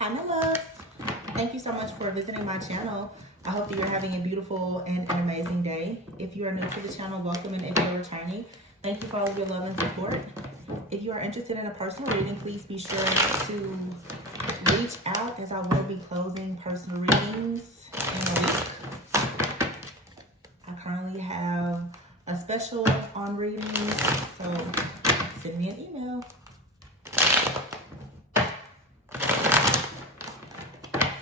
Hi, my loves. Thank you so much for visiting my channel. I hope that you're having a beautiful and an amazing day. If you are new to the channel, welcome, and if you're returning, thank you for all of your love and support. If you are interested in a personal reading, please be sure to reach out, as I will be closing personal readings in a week. I currently have a special on readings, so send me an email.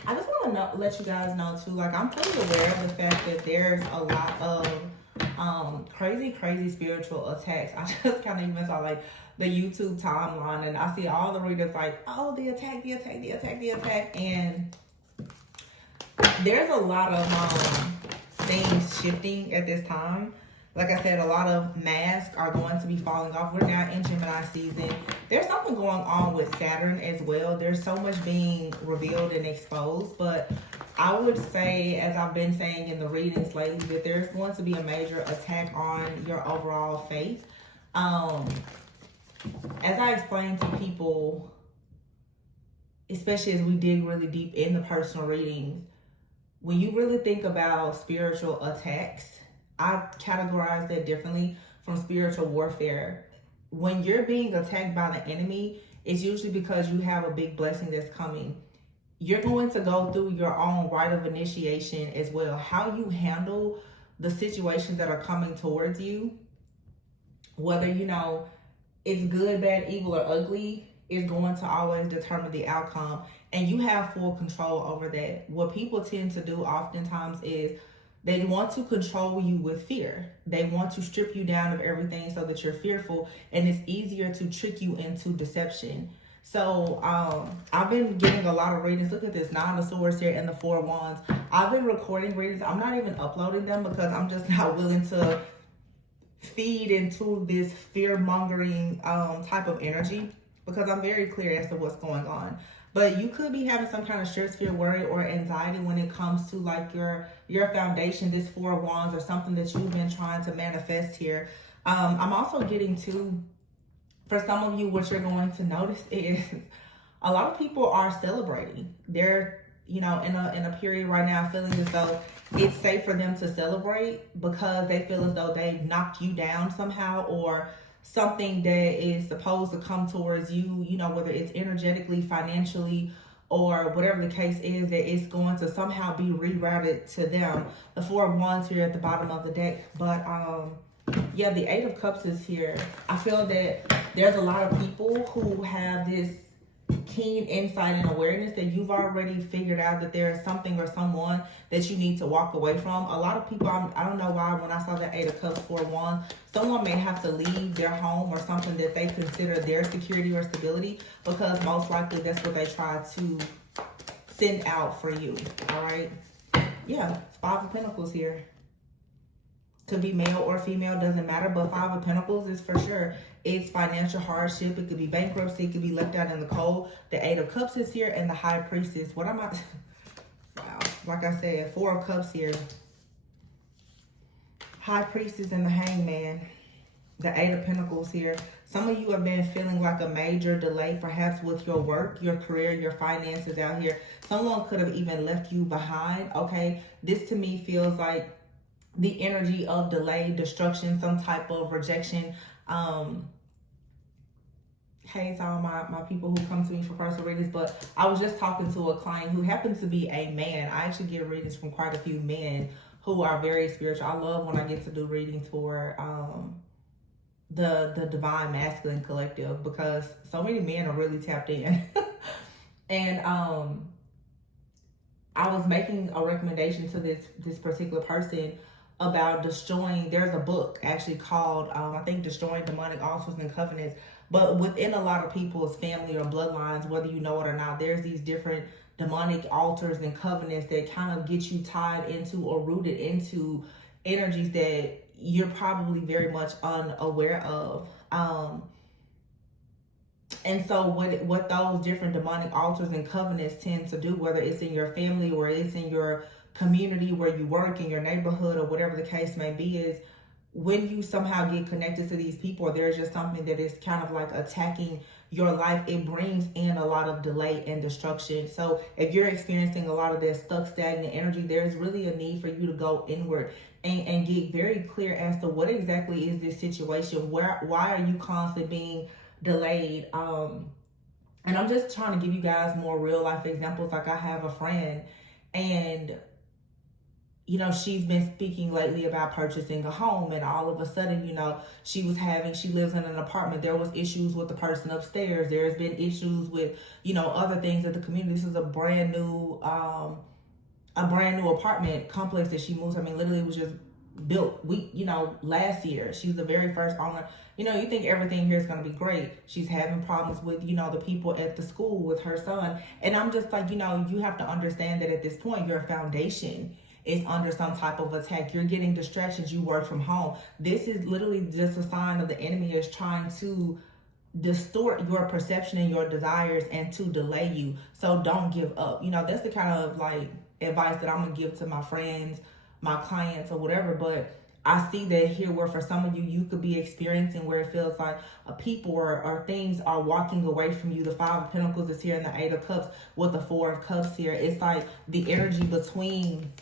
I just want to let you guys know too, like, I'm fully aware of the fact that there's a lot of crazy spiritual attacks. I just kind of even saw like the YouTube timeline, and I see all the readers like, oh, the attack, and there's a lot of things shifting at this time. Like I said, a lot of masks are going to be falling off. We're now in Gemini season. There's something going on with Saturn as well. There's so much being revealed and exposed. But I would say, as I've been saying in the readings lately, that there's going to be a major attack on your overall faith. As I explained to people, especially as we dig really deep in the personal readings, when you really think about spiritual attacks, I categorize that differently from spiritual warfare. When you're being attacked by the enemy, it's usually because you have a big blessing that's coming. You're going to go through your own rite of initiation as well. How you handle the situations that are coming towards you, whether, it's good, bad, evil, or ugly, is going to always determine the outcome. And you have full control over that. What people tend to do oftentimes is they want to control you with fear. They want to strip you down of everything so that you're fearful, and it's easier to trick you into deception. So I've been getting a lot of readings. Look at this, 9 of Swords here and the 4 of Wands. I've been recording readings. I'm not even uploading them because I'm just not willing to feed into this fear-mongering type of energy, because I'm very clear as to what's going on. But you could be having some kind of stress, fear, worry, or anxiety when it comes to like your foundation, this 4 of Wands, or something that you've been trying to manifest here. I'm also getting to, for some of you, what you're going to notice is a lot of people are celebrating. They're, in a period right now feeling as though it's safe for them to celebrate because they feel as though they knocked you down somehow, or something that is supposed to come towards you, whether it's energetically, financially, or whatever the case is, that it's going to somehow be rerouted to them. The 4 of Wands here at the bottom of the deck. But yeah, the 8 of Cups is here. I feel that there's a lot of people who have this keen insight and awareness that you've already figured out that there is something or someone that you need to walk away from. A lot of people, I don't know why, when I saw the 8 of Cups, 4 of Wands, someone may have to leave their home or something that they consider their security or stability, because most likely that's what they try to send out for you. All right. Yeah, 5 of Pentacles here. Could be male or female, doesn't matter, but 5 of Pentacles is for sure. It's financial hardship. It could be bankruptcy. It could be left out in the cold. The 8 of Cups is here, and the High Priestess. What am I? Wow. Like I said, 4 of Cups here. High Priestess and the Hangman. The 8 of Pentacles here. Some of you have been feeling like a major delay, perhaps with your work, your career, your finances out here. Someone could have even left you behind, okay? This to me feels like the energy of delay, destruction, some type of rejection. Hey to all my people who come to me for personal readings, but I was just talking to a client who happens to be a man. I actually get readings from quite a few men who are very spiritual. I love when I get to do readings for the Divine Masculine Collective, because so many men are really tapped in. And I was making a recommendation to this particular person about destroying. There's a book actually called I think Destroying Demonic Altars and Covenants. But within a lot of people's family or bloodlines, whether you know it or not, there's these different demonic altars and covenants that kind of get you tied into or rooted into energies that you're probably very much unaware of. And so what those different demonic altars and covenants tend to do, whether it's in your family or it's in your community where you work, in your neighborhood, or whatever the case may be, is when you somehow get connected to these people, or there's just something that is kind of like attacking your life, it brings in a lot of delay and destruction. So if you're experiencing a lot of that stuck, stagnant energy, there's really a need for you to go inward and get very clear as to what exactly is this situation. Why are you constantly being delayed? And I'm just trying to give you guys more real life examples. Like, I have a friend, and you know, she's been speaking lately about purchasing a home, and all of a sudden, you know, she lives in an apartment. There was issues with the person upstairs. There's been issues with, you know, other things at the community. This is a brand new apartment complex that she moved. I mean, literally it was just built last year. She's the very first owner. You know, you think everything here is going to be great. She's having problems with, you know, the people at the school with her son. And I'm just like, you know, you have to understand that at this point, your foundation is under some type of attack. You're getting distractions. You work from home. This is literally just a sign of the enemy is trying to distort your perception and your desires and to delay you. So don't give up. You know, that's the kind of like advice that I'm gonna give to my friends, my clients, or whatever. But I see that here where for some of you, you could be experiencing where it feels like a people or things are walking away from you. The Five of Pentacles is here, and the Eight of Cups with the Four of Cups here. It's like the energy between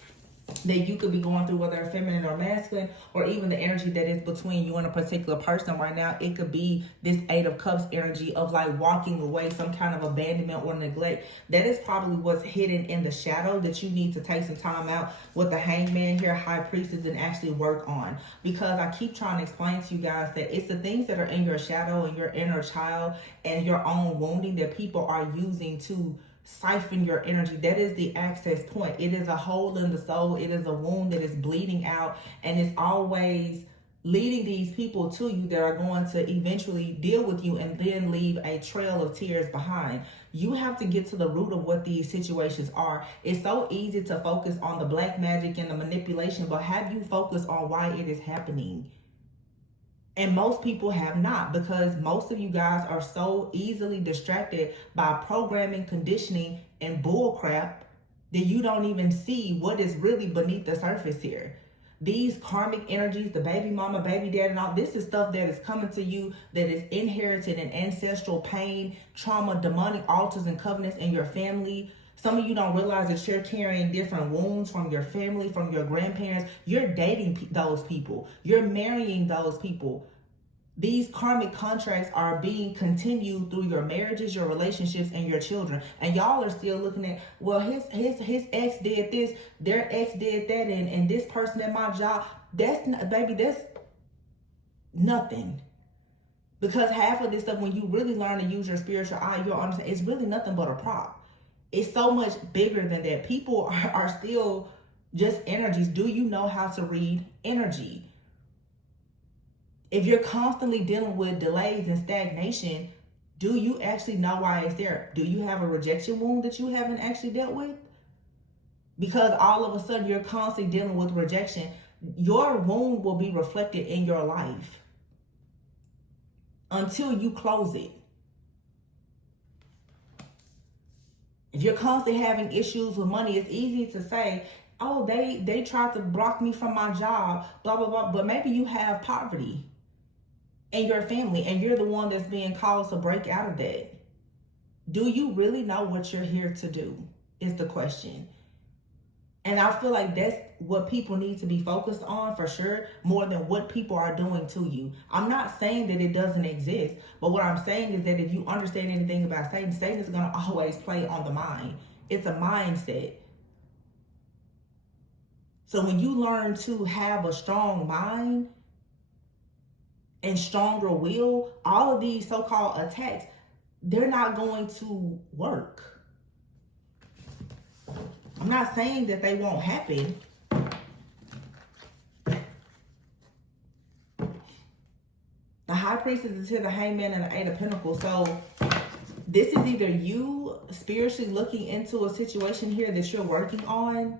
that you could be going through, whether feminine or masculine, or even the energy that is between you and a particular person right now. It could be this Eight of Cups energy of like walking away, some kind of abandonment or neglect. That is probably what's hidden in the shadow that you need to take some time out with the Hangman here, High Priestess, and actually work on. Because I keep trying to explain to you guys that it's the things that are in your shadow and your inner child and your own wounding that people are using to siphon your energy. That is the access point. It is a hole in the soul. It is a wound that is bleeding out, and it's always leading these people to you that are going to eventually deal with you and then leave a trail of tears behind. You have to get to the root of what these situations are. It's so easy to focus on the black magic and the manipulation, but have you focused on why it is happening? And most people have not, because most of you guys are so easily distracted by programming, conditioning, and bullcrap that you don't even see what is really beneath the surface here. These karmic energies, the baby mama, baby dad, and all, this is stuff that is coming to you that is inherited in ancestral pain, trauma, demonic altars and covenants in your family. Some of you don't realize that you're carrying different wounds from your family, from your grandparents. You're dating those people. You're marrying those people. These karmic contracts are being continued through your marriages, your relationships, and your children. And y'all are still looking at, well, his ex did this, their ex did that, and this person at my job. That's not, baby, that's nothing. Because half of this stuff, when you really learn to use your spiritual eye, you'll understand it's really nothing but a prop. It's so much bigger than that. People are still just energies. Do you know how to read energy? If you're constantly dealing with delays and stagnation, do you actually know why it's there? Do you have a rejection wound that you haven't actually dealt with? Because all of a sudden you're constantly dealing with rejection, your wound will be reflected in your life until you close it. If you're constantly having issues with money, it's easy to say, oh, they tried to block me from my job, blah, blah, blah. But maybe you have poverty in your family and you're the one that's being called to break out of that. Do you really know what you're here to do is the question. And I feel like that's what people need to be focused on for sure, more than what people are doing to you. I'm not saying that it doesn't exist, but what I'm saying is that if you understand anything about Satan, Satan is going to always play on the mind. It's a mindset. So when you learn to have a strong mind and stronger will, all of these so-called attacks, they're not going to work. I'm not saying that they won't happen. The High Priestess is here, the Hangman, and the Eight of Pentacles. So this is either you spiritually looking into a situation here that you're working on,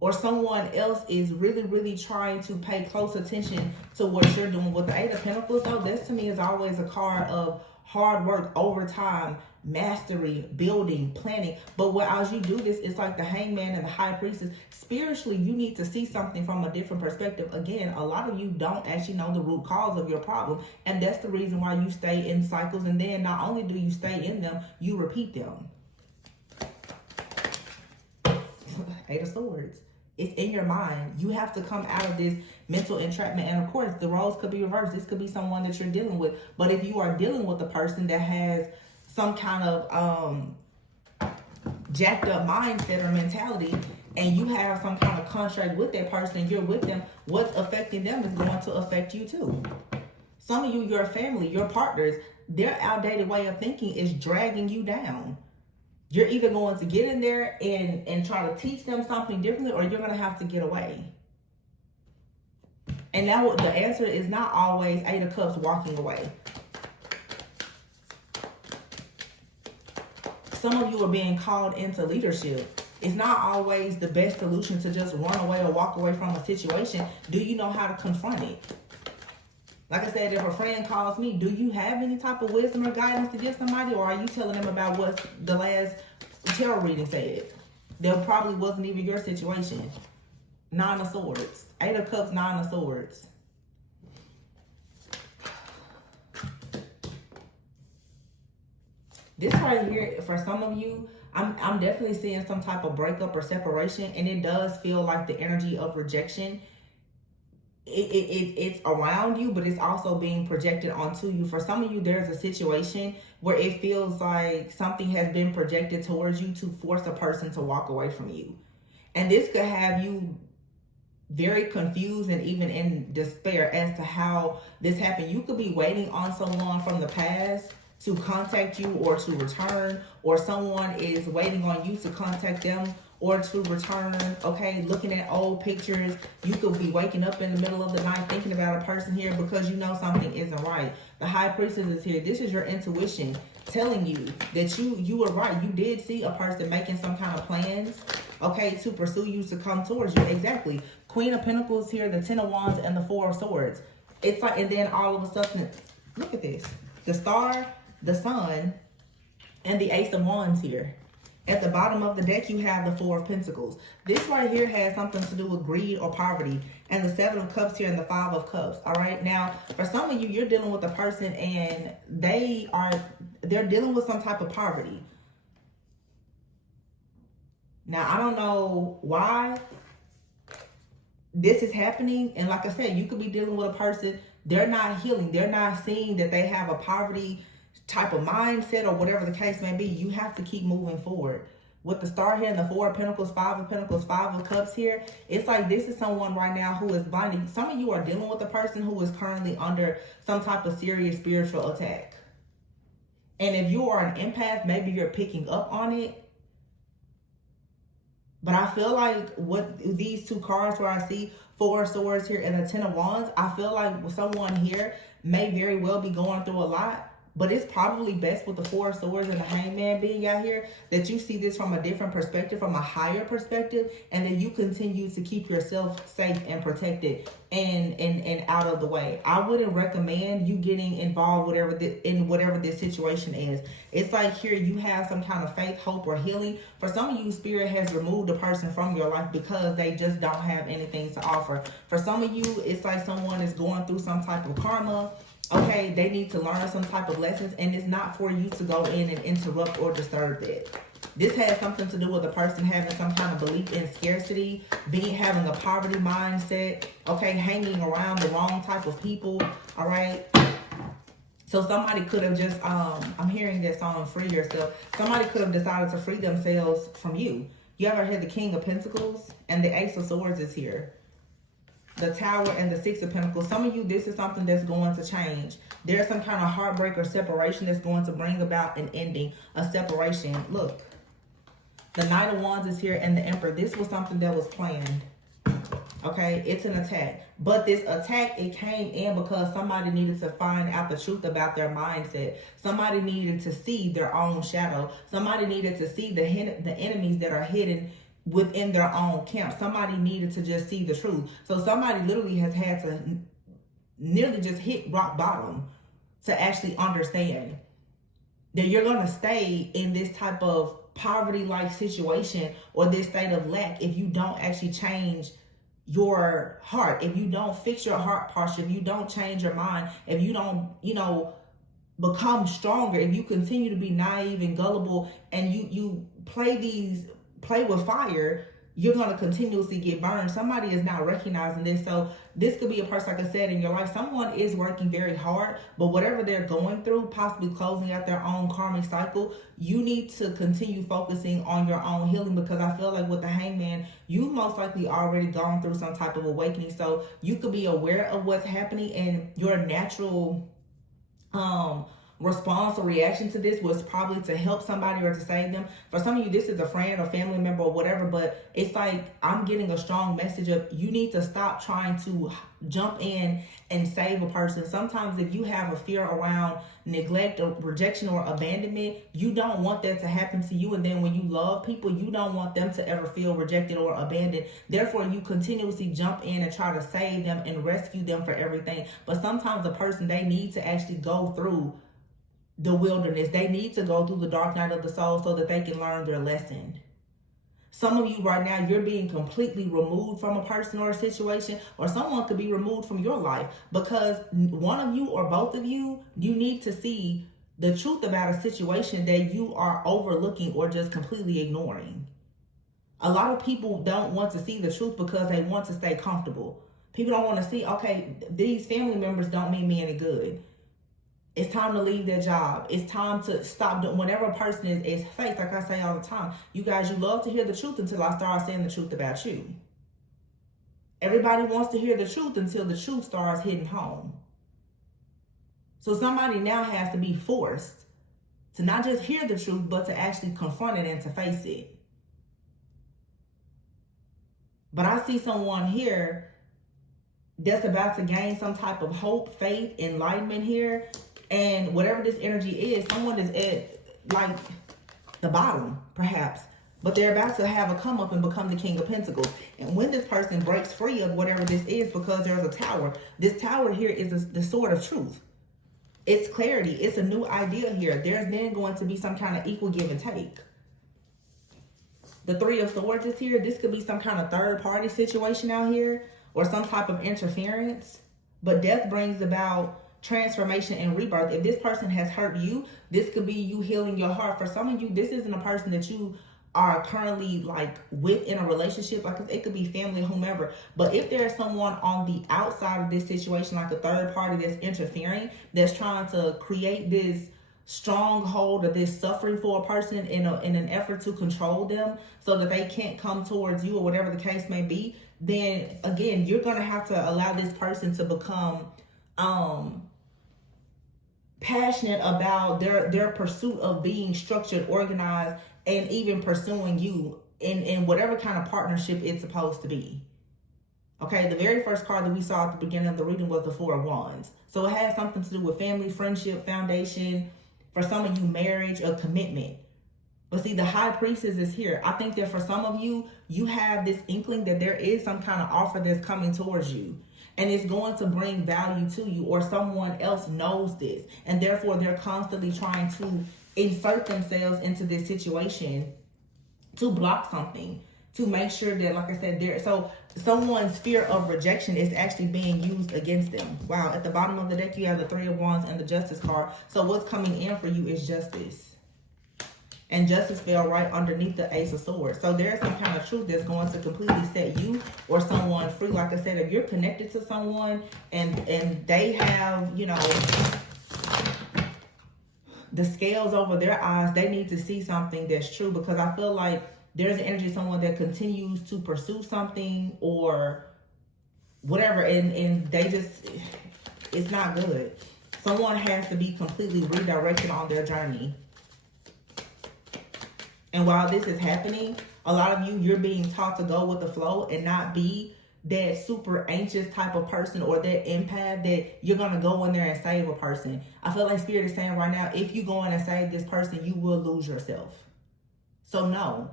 or someone else is really, really trying to pay close attention to what you're doing. With the Eight of Pentacles, though, this to me is always a card of hard work, overtime, mastery, building, planning. But as you do this, it's like the Hangman and the High Priestess. Spiritually, you need to see something from a different perspective. Again, a lot of you don't actually know the root cause of your problem, and that's the reason why you stay in cycles. And then not only do you stay in them, you repeat them. Eight of Swords. It's in your mind. You have to come out of this mental entrapment. And of course, the roles could be reversed. This could be someone that you're dealing with. But if you are dealing with a person that has some kind of jacked up mindset or mentality, and you have some kind of contract with that person and you're with them, what's affecting them is going to affect you too. Some of you, your family, your partners, their outdated way of thinking is dragging you down. You're either going to get in there and try to teach them something differently, or you're going to have to get away. And now the answer is not always Eight of Cups walking away. Some of you are being called into leadership. It's not always the best solution to just run away or walk away from a situation. Do you know how to confront it? Like I said, if a friend calls me, do you have any type of wisdom or guidance to give somebody? Or are you telling them about what the last tarot reading said? That probably wasn't even your situation. Nine of Swords. Eight of Cups, Nine of Swords. This right here, for some of you, I'm definitely seeing some type of breakup or separation. And it does feel like the energy of rejection. It's around you, but it's also being projected onto you. For some of you, there's a situation where it feels like something has been projected towards you to force a person to walk away from you. And this could have you very confused and even in despair as to how this happened. You could be waiting on someone from the past to contact you or to return, or someone is waiting on you to contact them or to return. Okay, looking at old pictures. You could be waking up in the middle of the night thinking about a person here because you know something isn't right. The High Priestess is here. This is your intuition telling you that you were right. You did see a person making some kind of plans, okay, to pursue you, to come towards you. Exactly. Queen of Pentacles here, the Ten of Wands, and the Four of Swords. It's like, and then all of a sudden, look at this. The Star, the Sun, and the Ace of Wands here. At the bottom of the deck, you have the Four of Pentacles. This right here has something to do with greed or poverty. And the Seven of Cups here and the Five of Cups. All right. Now, for some of you, you're dealing with a person and they're dealing with some type of poverty. Now, I don't know why this is happening. And like I said, you could be dealing with a person, they're not healing. They're not seeing that they have a poverty type of mindset or whatever the case may be. You have to keep moving forward. With the Star here and the Four of Pentacles, Five of Pentacles, Five of Cups here, it's like this is someone right now who is blinded. Some of you are dealing with a person who is currently under some type of serious spiritual attack. And if you are an empath, maybe you're picking up on it. But I feel like what these two cards where I see Four of Swords here and the Ten of Wands, I feel like someone here may very well be going through a lot. But it's probably best with the Four of Swords and the Hangman being out here that you see this from a different perspective, from a higher perspective, and that you continue to keep yourself safe and protected and out of the way. I wouldn't recommend you getting involved in whatever this situation is. It's like here you have some kind of faith, hope, or healing. For some of you, Spirit has removed a person from your life because they just don't have anything to offer. For some of you, it's like someone is going through some type of karma. Okay, they need to learn some type of lessons, and it's not for you to go in and interrupt or disturb that. This has something to do with a person having some kind of belief in scarcity, having a poverty mindset, okay, hanging around the wrong type of people, all right? So somebody could have just, I'm hearing that song, Free Yourself. Somebody could have decided to free themselves from you. You ever heard the King of Pentacles? And the Ace of Swords is here. The Tower and the Six of Pentacles. Some of you, this is something that's going to change. There's some kind of heartbreak or separation that's going to bring about an ending, a separation. Look, the Knight of Wands is here and the Emperor. This was something that was planned. Okay, it's an attack. But this attack, it came in because somebody needed to find out the truth about their mindset. Somebody needed to see their own shadow. Somebody needed to see the enemies that are hidden within their own camp. Somebody needed to just see the truth. So somebody literally has had to nearly just hit rock bottom to actually understand. that you're going to stay in this type of poverty-like situation or this state of lack if you don't actually change your heart, if you don't fix your heart posture, if you don't change your mind, if you don't, become stronger, if you continue to be naive and gullible and you play with fire, you're going to continuously get burned. Somebody is not recognizing this. So this could be a person, like I said, in your life. Someone is working very hard, but whatever they're going through, possibly closing out their own karmic cycle, you need to continue focusing on your own healing, because I feel like with the Hangman, you've most likely already gone through some type of awakening. So you could be aware of what's happening, and your natural response or reaction to this was probably to help somebody or to save them. For some of you, this is a friend or family member or whatever, but it's like I'm getting a strong message of you need to stop trying to jump in and save a person. Sometimes if you have a fear around neglect or rejection or abandonment, you don't want that to happen to you. And then when you love people, you don't want them to ever feel rejected or abandoned. Therefore, you continuously jump in and try to save them and rescue them for everything. But sometimes a person, they need to actually go through the wilderness. They need to go through the dark night of the soul so that they can learn their lesson. Some of you right now, you're being completely removed from a person or a situation, or someone could be removed from your life because one of you or both of you, you need to see the truth about a situation that you are overlooking or just completely ignoring. A lot of people don't want to see the truth because they want to stay comfortable. People don't want to see, okay, these family members don't mean me any good. It's time to leave their job. It's time to stop doing whenever a person is fake. Like I say all the time, you guys, you love to hear the truth until I start saying the truth about you. Everybody wants to hear the truth until the truth starts hitting home. So somebody now has to be forced to not just hear the truth, but to actually confront it and to face it. But I see someone here that's about to gain some type of hope, faith, enlightenment here. And whatever this energy is, someone is at like the bottom, perhaps, but they're about to have a come up and become the King of Pentacles. And when this person breaks free of whatever this is, because there's a tower, this tower here is the sword of truth. It's clarity. It's a new idea here. There's then going to be some kind of equal give and take. The Three of Swords is here. This could be some kind of third party situation out here or some type of interference. But death brings about transformation and rebirth. If this person has hurt you, this could be you healing your heart. For some of you, this isn't a person that you are currently like with in a relationship. Like it could be family, whomever. But if there's someone on the outside of this situation, like a third party that's interfering, that's trying to create this stronghold or this suffering for a person in an effort to control them so that they can't come towards you or whatever the case may be, then again, you're going to have to allow this person to become passionate about their pursuit of being structured, organized, and even pursuing you in whatever kind of partnership it's supposed to be. Okay, the very first card that we saw at the beginning of the reading was the Four of Wands. So it has something to do with family, friendship, foundation. For some of you, marriage, a commitment. But see, the High Priestess is here. I think that for some of you, you have this inkling that there is some kind of offer that's coming towards you. And it's going to bring value to you, or someone else knows this. And therefore, they're constantly trying to insert themselves into this situation to block something, to make sure that, like I said, so someone's fear of rejection is actually being used against them. Wow, at the bottom of the deck, you have the Three of Wands and the Justice card. So what's coming in for you is justice. And justice fell right underneath the Ace of Swords. So there's some kind of truth that's going to completely set you or someone free. Like I said, if you're connected to someone and they have, the scales over their eyes, they need to see something that's true. Because I feel like there's an energy of someone that continues to pursue something or whatever. And they just, it's not good. Someone has to be completely redirected on their journey. And while this is happening, a lot of you, you're being taught to go with the flow and not be that super anxious type of person or that empath that you're going to go in there and save a person. I feel like Spirit is saying right now, if you go in and save this person, you will lose yourself. So no.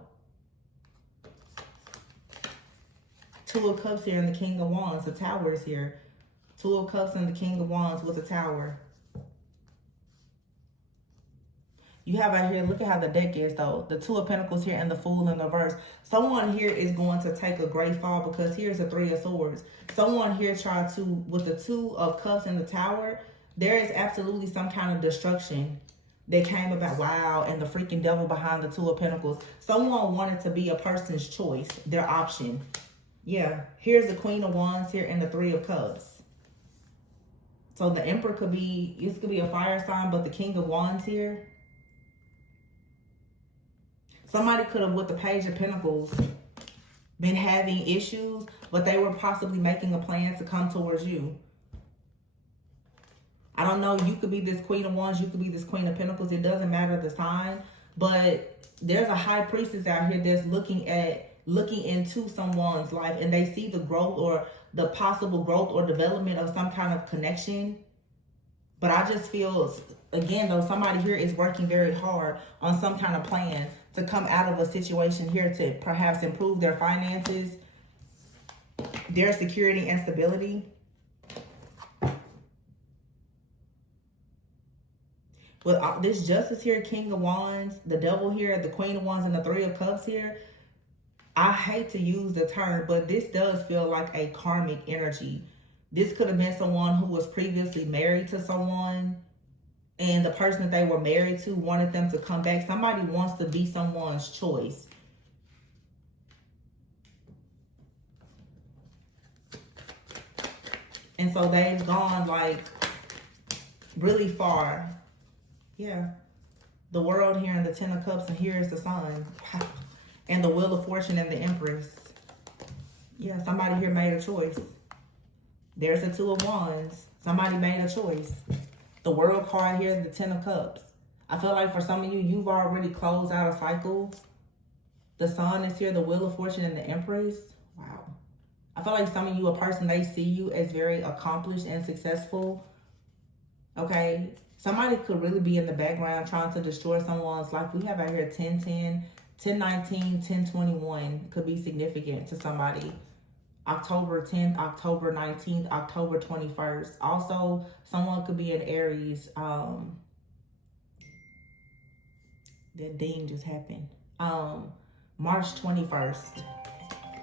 Two of Cups here and the King of Wands. The Tower is here. Two of Cups and the King of Wands with the Tower. You have out here, look at how the deck is though. The Two of Pentacles here and the Fool in the reverse. Someone here is going to take a great fall because here's the Three of Swords. Someone here tried to, with the Two of Cups and the Tower, there is absolutely some kind of destruction that came about. Wow, and the freaking devil behind the Two of Pentacles. Someone wanted to be a person's choice, their option. Yeah, here's the Queen of Wands here and the Three of Cups. So the Emperor could be, this could be a fire sign, but the King of Wands here. Somebody could have, with the Page of Pentacles, been having issues, but they were possibly making a plan to come towards you. I don't know, you could be this Queen of Wands, you could be this Queen of Pentacles. It doesn't matter the sign, but there's a High Priestess out here that's looking into someone's life, and they see the growth or the possible growth or development of some kind of connection. But I just feel, again, though, somebody here is working very hard on some kind of plan to come out of a situation here to perhaps improve their finances, their security and stability. With this Justice here, King of Wands, the Devil here, the Queen of Wands, and the Three of Cups here, I hate to use the term, but this does feel like a karmic energy. This could have been someone who was previously married to someone, and the person that they were married to wanted them to come back. Somebody wants to be someone's choice. And so they've gone like really far. Yeah. The World here and the Ten of Cups, and here is the Sun. Wow. And the Wheel of Fortune and the Empress. Yeah, somebody here made a choice. There's the Two of Wands. Somebody made a choice. The World card here, the Ten of Cups. I feel like for some of you, you've already closed out a cycle. The Sun is here, the Wheel of Fortune, and the Empress. Wow. I feel like some of you, a person, they see you as very accomplished and successful. Okay? Somebody could really be in the background trying to destroy someone's life. We have out here 10-10, 10-19, 10-21 could be significant to somebody. October 10th, October 19th, October 21st. Also, someone could be in Aries. That ding just happened. March 21st.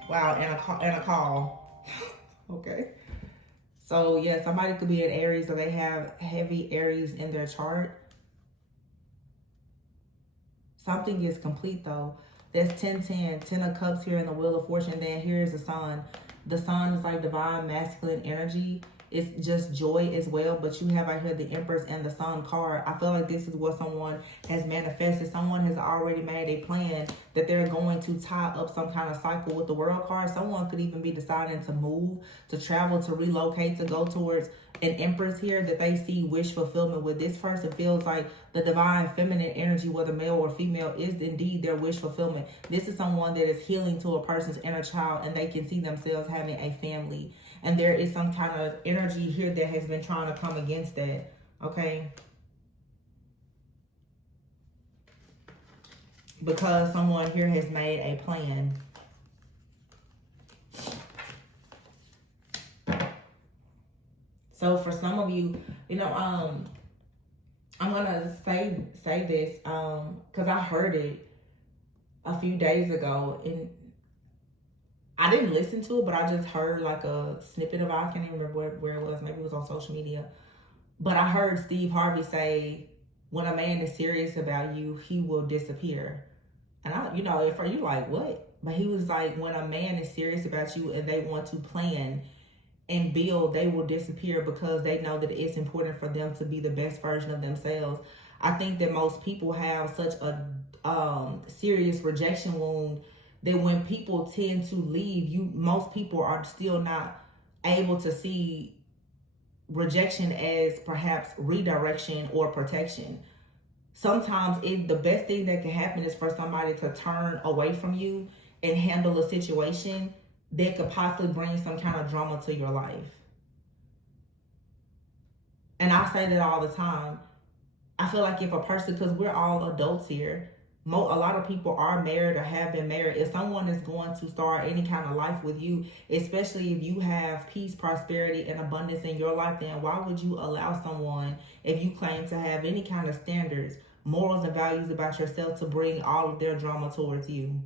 Wow, and a call. Okay. So, yeah, somebody could be in Aries, or they have heavy Aries in their chart. Something is complete, though. That's 10-10, 10 of Cups here in the Wheel of Fortune. Then here's the Sun. The Sun is like divine masculine energy. It's just joy as well. But you have out here the Empress and the Sun card. I feel like this is what someone has manifested. Someone has already made a plan that they're going to tie up some kind of cycle with the World card. Someone could even be deciding to move, to travel, to relocate, to go towards an Empress here that they see wish fulfillment with. This person feels like the divine feminine energy, whether male or female, is indeed their wish fulfillment. This is someone that is healing to a person's inner child, and they can see themselves having a family. And there is some kind of energy here that has been trying to come against that. Okay? Because someone here has made a plan. So for some of you, you know, I'm gonna say this because I heard it a few days ago, and I didn't listen to it, but I just heard like a snippet of it. I can't even remember where it was. Maybe it was on social media. But I heard Steve Harvey say, when a man is serious about you, he will disappear. And I, you know, if you like, what? But he was like, when a man is serious about you and they want to plan and build, they will disappear because they know that it's important for them to be the best version of themselves. I think that most people have such a serious rejection wound that when people tend to leave, most people are still not able to see rejection as perhaps redirection or protection. Sometimes the best thing that can happen is for somebody to turn away from you and handle a situation that could possibly bring some kind of drama to your life. And I say that all the time. I feel like if a person, because we're all adults here, a lot of people are married or have been married. If someone is going to start any kind of life with you, especially if you have peace, prosperity, and abundance in your life, then why would you allow someone, if you claim to have any kind of standards, morals and values about yourself to bring all of their drama towards you?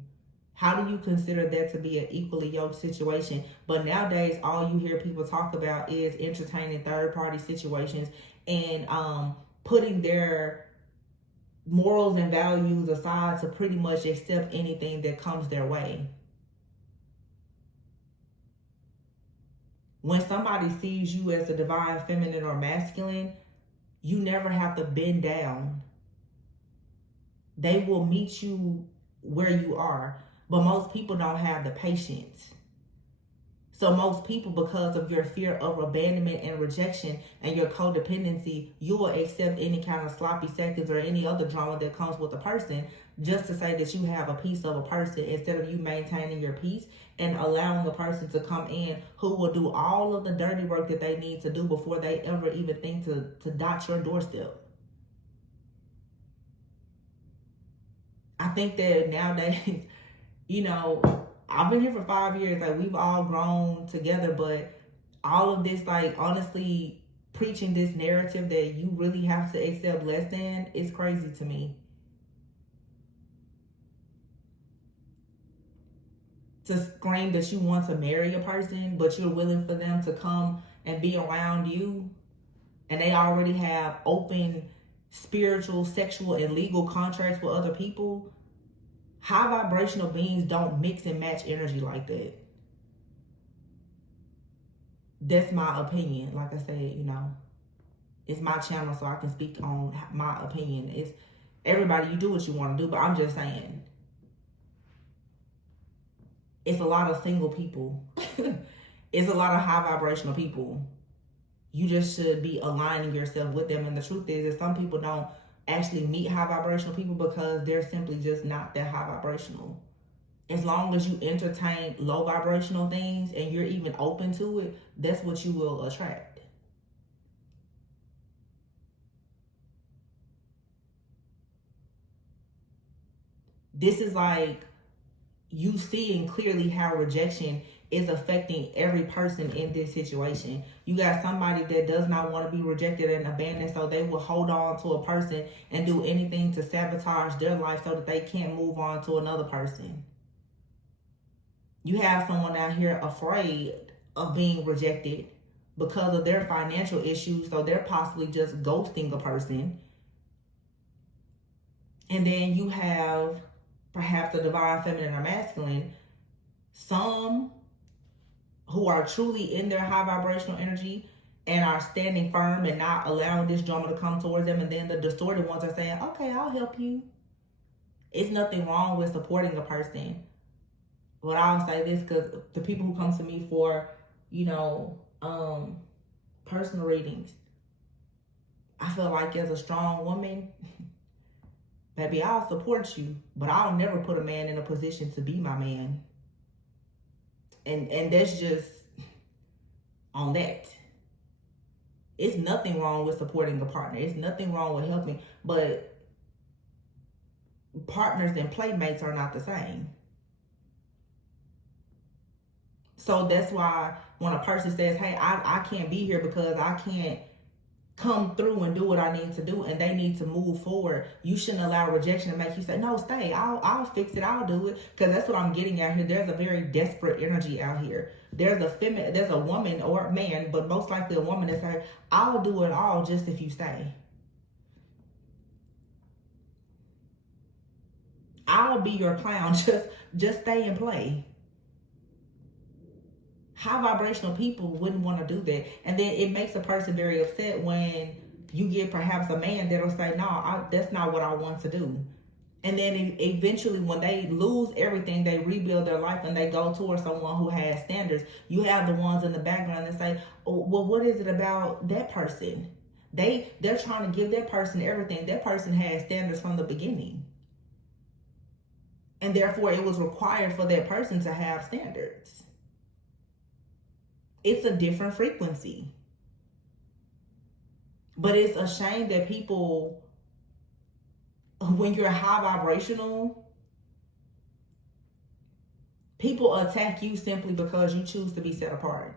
How do you consider that to be an equally yoked situation? But nowadays, all you hear people talk about is entertaining third-party situations and putting their morals and values aside to pretty much accept anything that comes their way. When somebody sees you as a divine feminine or masculine, you never have to bend down. They will meet you where you are. But most people don't have the patience. So most people, because of your fear of abandonment and rejection and your codependency, you will accept any kind of sloppy seconds or any other drama that comes with a person just to say that you have a piece of a person, instead of you maintaining your peace and allowing a person to come in who will do all of the dirty work that they need to do before they ever even think to dot your doorstep. I think that nowadays, you know, I've been here for 5 years. Like, we've all grown together, but all of this, like, honestly, preaching this narrative that you really have to accept less than is crazy to me. To scream that you want to marry a person, but you're willing for them to come and be around you, and they already have open spiritual, sexual, and legal contracts with other people. High vibrational beings don't mix and match energy like that. That's my opinion. Like I said, you know, it's my channel, so I can speak on my opinion. It's everybody, you do what you want to do, but I'm just saying, it's a lot of single people. It's a lot of high vibrational people. You just should be aligning yourself with them. And the truth is that some people don't actually meet high vibrational people because they're simply just not that high vibrational. As long as you entertain low vibrational things and you're even open to it, that's what you will attract. This is like you seeing clearly how rejection is affecting every person in this situation. You got somebody that does not want to be rejected and abandoned, so they will hold on to a person and do anything to sabotage their life so that they can't move on to another person. You have someone out here afraid of being rejected because of their financial issues, so they're possibly just ghosting a person. And then you have perhaps a divine feminine or masculine, some who are truly in their high vibrational energy and are standing firm and not allowing this drama to come towards them. And then the distorted ones are saying, okay, I'll help you. It's nothing wrong with supporting a person. But I'll say this, because the people who come to me for, you know, personal readings, I feel like as a strong woman, baby, I'll support you, but I'll never put a man in a position to be my man. And that's just on that. It's nothing wrong with supporting a partner. It's nothing wrong with helping, but partners and playmates are not the same. So that's why when a person says, hey, I can't be here because I can't come through and do what I need to do, and they need to move forward, you shouldn't allow rejection to make you say, no, stay, I'll fix it, I'll do it. Because that's what I'm getting out here. There's a very desperate energy out here. There's a woman or a man, but most likely a woman that says, I'll do it all just if you stay. I'll be your clown, just stay and play. High vibrational people wouldn't want to do that. And then it makes a person very upset when you get perhaps a man that'll say, no, that's not what I want to do. And then eventually when they lose everything, they rebuild their life and they go towards someone who has standards. You have the ones in the background that say, oh, well, what is it about that person? They're trying to give that person everything. That person has standards from the beginning. And therefore it was required for that person to have standards. It's a different frequency. But it's a shame that people, when you're high vibrational, people attack you simply because you choose to be set apart.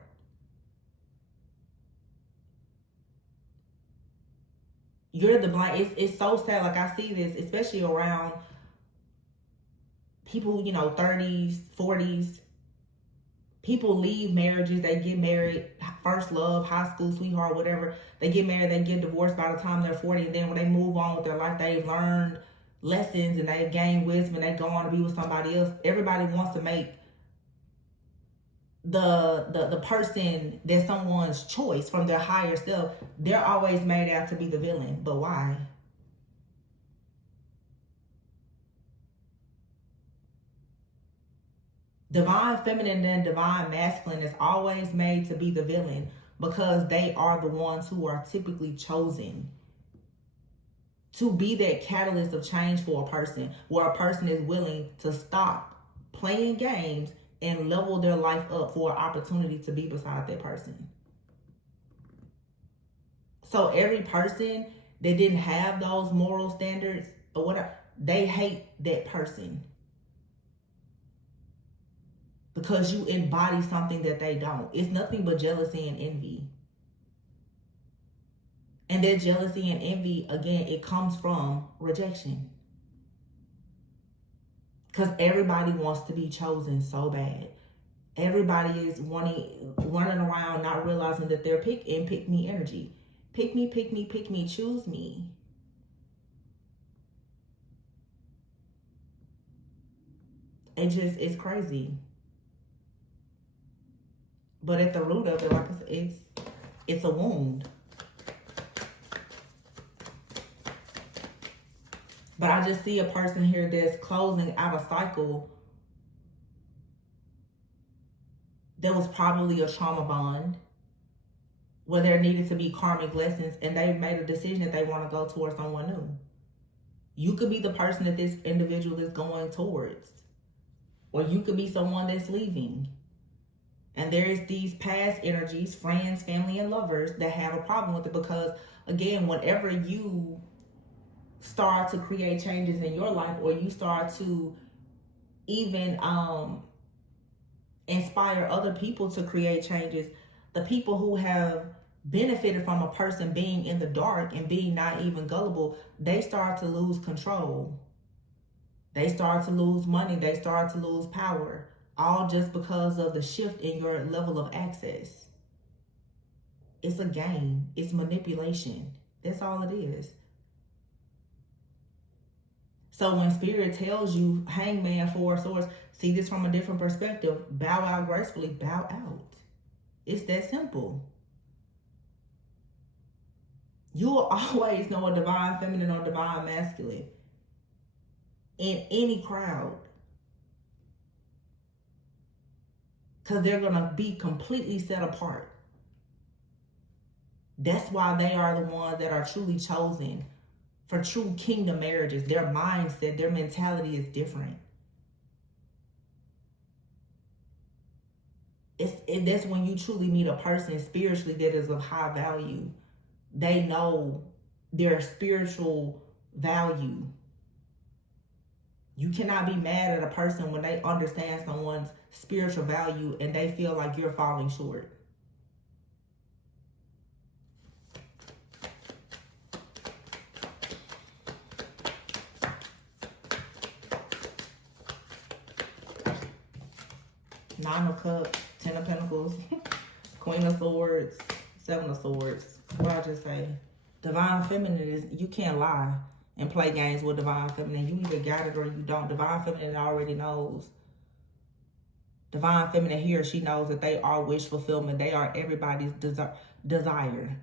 You're the blind. It's so sad. Like, I see this, especially around people, 30s, 40s. People leave marriages, they get married, first love, high school sweetheart, whatever. They get married, they get divorced by the time they're 40. And then when they move on with their life, they've learned lessons and they've gained wisdom and they go on to be with somebody else. Everybody wants to make the person that's someone's choice from their higher self. They're always made out to be the villain. But why? Divine feminine and divine masculine is always made to be the villain because they are the ones who are typically chosen to be that catalyst of change for a person, where a person is willing to stop playing games and level their life up for an opportunity to be beside that person. So every person that didn't have those moral standards or whatever, they hate that person. Because you embody something that they don't. It's nothing but jealousy and envy. And that jealousy and envy, again, it comes from rejection. Because everybody wants to be chosen so bad. Everybody is running around not realizing that they're pick me energy. Pick me, pick me, pick me, choose me. It's crazy. But at the root of it, like I said, it's a wound. But I just see a person here that's closing out a cycle that was probably a trauma bond where there needed to be karmic lessons, and they've made a decision that they want to go towards someone new. You could be the person that this individual is going towards, or you could be someone that's leaving. And there's these past energies, friends, family, and lovers that have a problem with it because, again, whenever you start to create changes in your life, or you start to even inspire other people to create changes, the people who have benefited from a person being in the dark and being naive and gullible, they start to lose control. They start to lose money. They start to lose power. All just because of the shift in your level of access. It's a game. It's manipulation. That's all it is. So when Spirit tells you, Hangman, Four of Swords, see this from a different perspective. Bow out gracefully. Bow out. It's that simple. You will always know a divine feminine or divine masculine in any crowd. Because they're going to be completely set apart. That's why they are the ones that are truly chosen for true kingdom marriages. Their mindset, their mentality is different. That's when you truly meet a person spiritually that is of high value. They know their spiritual value. You cannot be mad at a person when they understand someone's spiritual value and they feel like you're falling short. Nine of Cups, Ten of Pentacles, Queen of Swords, Seven of Swords. What I just say? Divine Feminine is, you can't lie and play games with Divine Feminine. You either got it or you don't. Divine Feminine already knows. Divine Feminine here, she knows that they are wish fulfillment. They are everybody's desire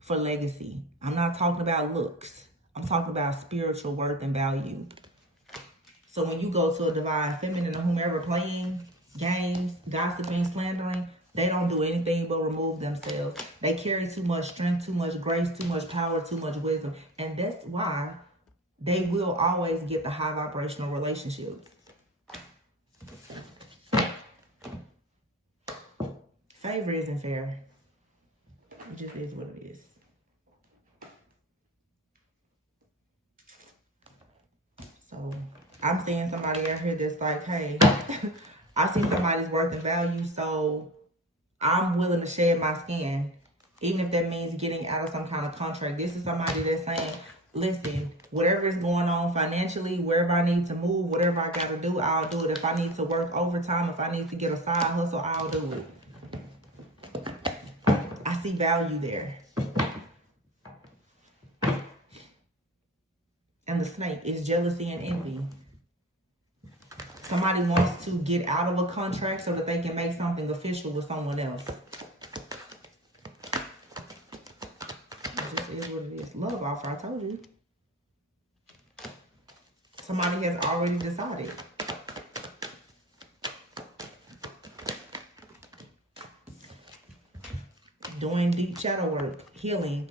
for legacy. I'm not talking about looks. I'm talking about spiritual worth and value. So when you go to a Divine Feminine or whomever playing games, gossiping, slandering, they don't do anything but remove themselves. They carry too much strength, too much grace, too much power, too much wisdom. And that's why they will always get the high vibrational relationships. Favor isn't fair. It just is what it is. So I'm seeing somebody out here that's like, hey, I see somebody's worth and value, so I'm willing to shed my skin Even if that means getting out of some kind of contract. This is somebody that's saying, listen, whatever is going on financially, wherever I need to move, whatever I got to do, I'll do it. If I need to work overtime, if I need to get a side hustle, I'll do it. I see value there. And the snake is jealousy and envy. Somebody wants to get out of a contract so that they can make something official with someone else. It just is what it is. Love offer, I told you. Somebody has already decided. Doing deep shadow work, healing.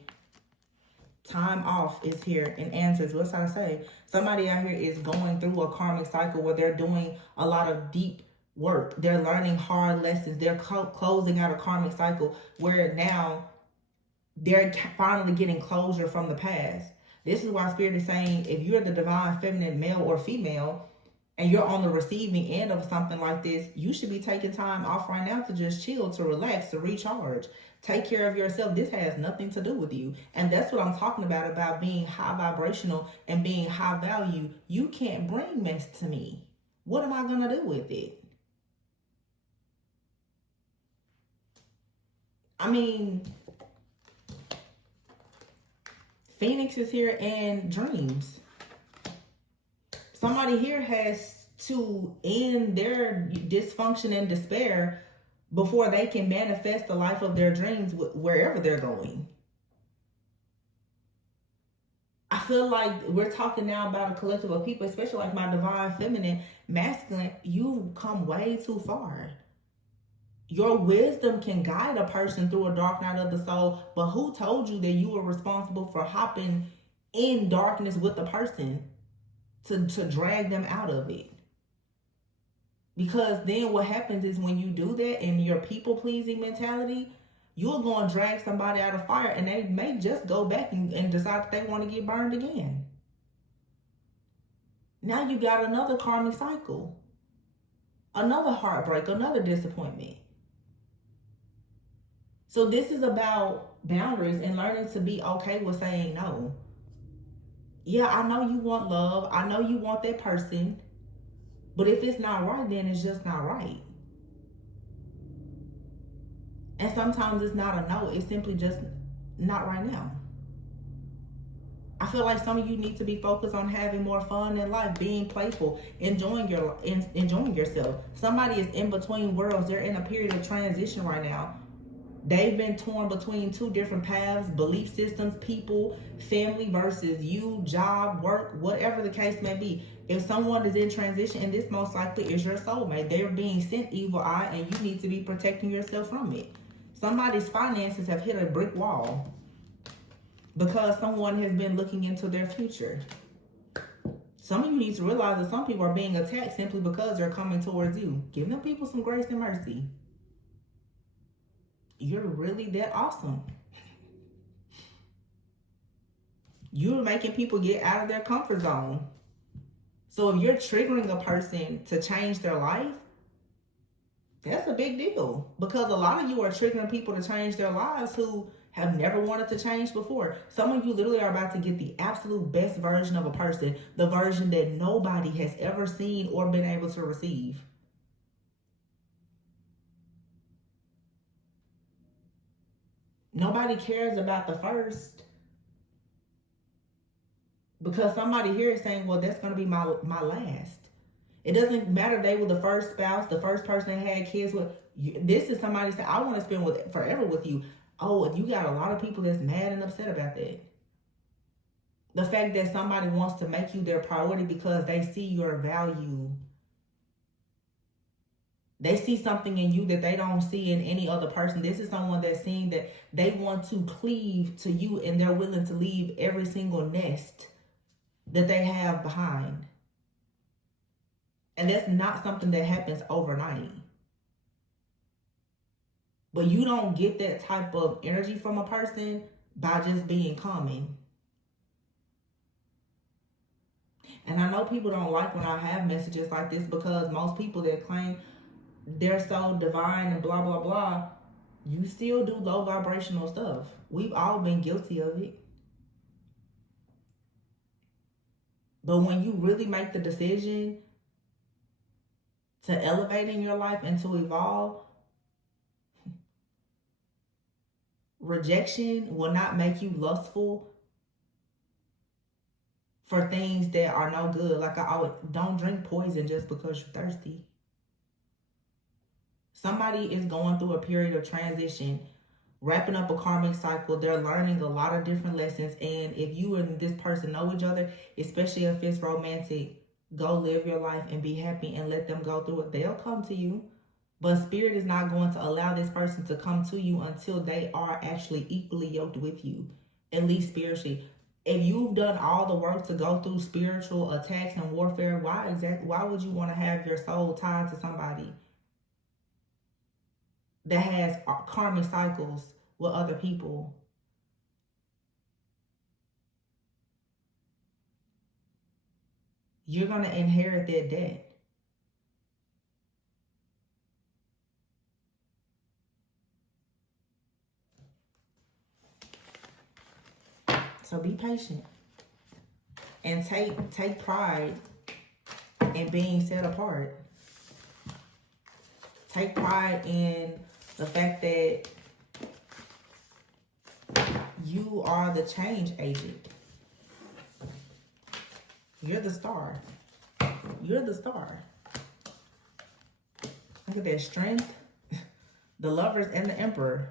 Time off is here and answers. What's I say? Somebody out here is going through a karmic cycle where they're doing a lot of deep work. They're learning hard lessons. They're closing out a karmic cycle where now they're finally getting closure from the past. This is why Spirit is saying, if you're the divine feminine, male or female, and you're on the receiving end of something like this, you should be taking time off right now to just chill, to relax, to recharge. Take care of yourself. This has nothing to do with you. And that's what I'm talking about being high vibrational and being high value. You can't bring mess to me. What am I going to do with it? I mean, Phoenix is here and dreams. Somebody here has to end their dysfunction and despair before they can manifest the life of their dreams wherever they're going. I feel like we're talking now about a collective of people, especially like my divine feminine, masculine. You've come way too far. Your wisdom can guide a person through a dark night of the soul, but who told you that you were responsible for hopping in darkness with a person to drag them out of it? Because then what happens is when you do that in your people-pleasing mentality, you're going to drag somebody out of fire and they may just go back and decide that they want to get burned again. Now you got another karmic cycle, another heartbreak, another disappointment. So this is about boundaries and learning to be okay with saying no. Yeah, I know you want love. I know you want that person. But if it's not right, then it's just not right. And sometimes it's not a no. It's simply just not right now. I feel like some of you need to be focused on having more fun in life, being playful, enjoying yourself. Somebody is in between worlds. They're in a period of transition right now. They've been torn between two different paths, belief systems, people, family versus you, job, work, whatever the case may be. If someone is in transition, and this most likely is your soulmate, they're being sent evil eye and you need to be protecting yourself from it. Somebody's finances have hit a brick wall because someone has been looking into their future. Some of you need to realize that some people are being attacked simply because they're coming towards you. Give them people some grace and mercy. You're really that awesome. You're making people get out of their comfort zone. So if you're triggering a person to change their life, that's a big deal. Because a lot of you are triggering people to change their lives who have never wanted to change before. Some of you literally are about to get the absolute best version of a person, the version that nobody has ever seen or been able to receive. Nobody cares about the first. Because somebody here is saying, well, that's going to be my last. It doesn't matter they were the first spouse, the first person that had kids with. This is somebody saying, I want to spend forever with you. Oh, you got a lot of people that's mad and upset about that. The fact that somebody wants to make you their priority because they see your value. They see something in you that they don't see in any other person. This is someone that's seeing that they want to cleave to you and they're willing to leave every single nest that they have behind. And that's not something that happens overnight. But you don't get that type of energy from a person by just being common. And I know people don't like when I have messages like this because most people that claim they're so divine and blah, blah, blah, You still do low vibrational stuff. We've all been guilty of it. But when you really make the decision to elevate in your life and to evolve, rejection will not make you lustful for things that are no good. Like I always, don't drink poison just because you're thirsty. Somebody is going through a period of transition, wrapping up a karmic cycle. They're learning a lot of different lessons. And if you and this person know each other, especially if it's romantic, go live your life and be happy and let them go through it. They'll come to you. But spirit is not going to allow this person to come to you until they are actually equally yoked with you, at least spiritually. If you've done all the work to go through spiritual attacks and warfare, why would you want to have your soul tied to somebody that has karmic cycles with other people? You're going to inherit their debt. So be patient and take pride in being set apart. Take pride in the fact that you are the change agent. You're the star. You're the star. Look at that strength. The Lovers and the Emperor.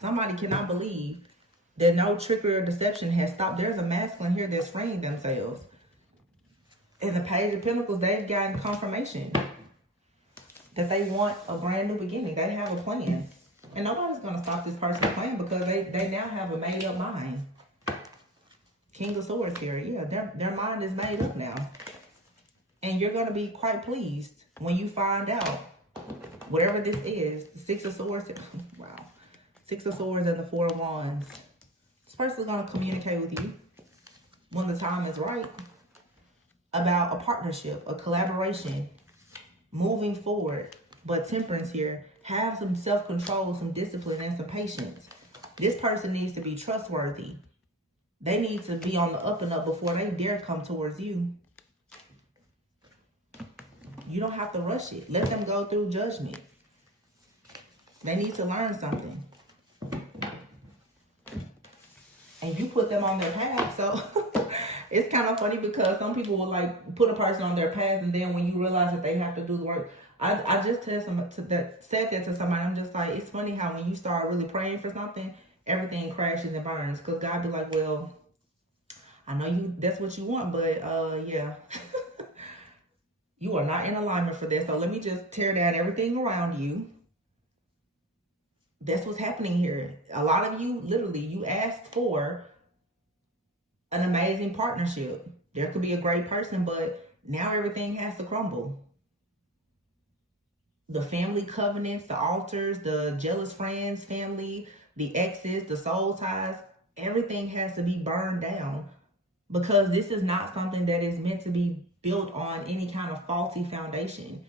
Somebody cannot believe that no trickery or deception has stopped. There's a masculine here that's freeing themselves. In the Page of Pentacles, they've gotten confirmation that they want a brand new beginning. They have a plan. And nobody's going to stop this person's plan because they now have a made up mind. King of Swords here. Yeah, their mind is made up now. And you're going to be quite pleased when you find out whatever this is. The Six of Swords. Wow. Six of Swords and the Four of Wands. This person is going to communicate with you when the time is right about a partnership, a collaboration, moving forward. But Temperance here. Have some self-control, some discipline, and some patience. This person needs to be trustworthy. They need to be on the up and up before they dare come towards you. You don't have to rush it. Let them go through judgment. They need to learn something. And you put them on their path. So it's kind of funny because some people will like put a person on their path, and then when you realize that they have to do the work. I just said that to somebody. I'm just like, it's funny how when you start really praying for something, everything crashes and burns. Because God be like, well, I know that's what you want, but yeah. You are not in alignment for this. So let me just tear down everything around you. That's what's happening here. A lot of you, literally, you asked for an amazing partnership. There could be a great person, but now everything has to crumble. The family covenants, the altars, the jealous friends, family, the exes, the soul ties, everything has to be burned down because this is not something that is meant to be built on any kind of faulty foundation.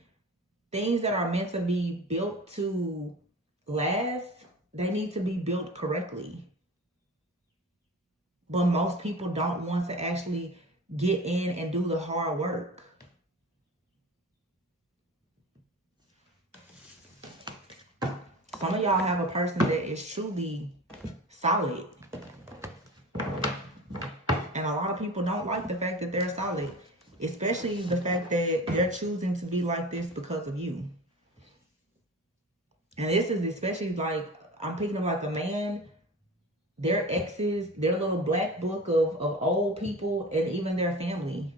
Things that are meant to be built to last, they need to be built correctly. But most people don't want to actually get in and do the hard work. Some of y'all have a person that is truly solid. And a lot of people don't like the fact that they're solid. Especially the fact that they're choosing to be like this because of you. And this is especially like, I'm picking up like a man, their exes, their little black book of old people, and even their family.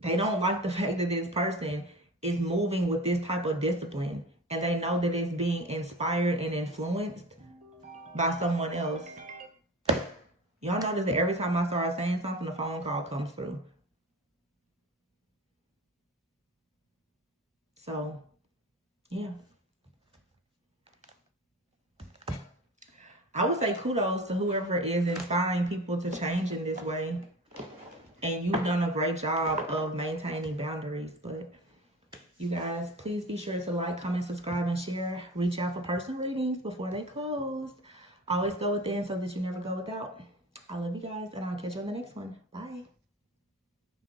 They don't like the fact that this person is moving with this type of discipline. And they know that it's being inspired and influenced by someone else. Y'all notice that every time I start saying something, a phone call comes through. So, yeah. I would say kudos to whoever is inspiring people to change in this way. And you've done a great job of maintaining boundaries, but You guys, please be sure to like, comment, subscribe, and share. Reach out for personal readings before they close. Always go within so that you never go without. I love you guys, and I'll catch you on the next one. Bye.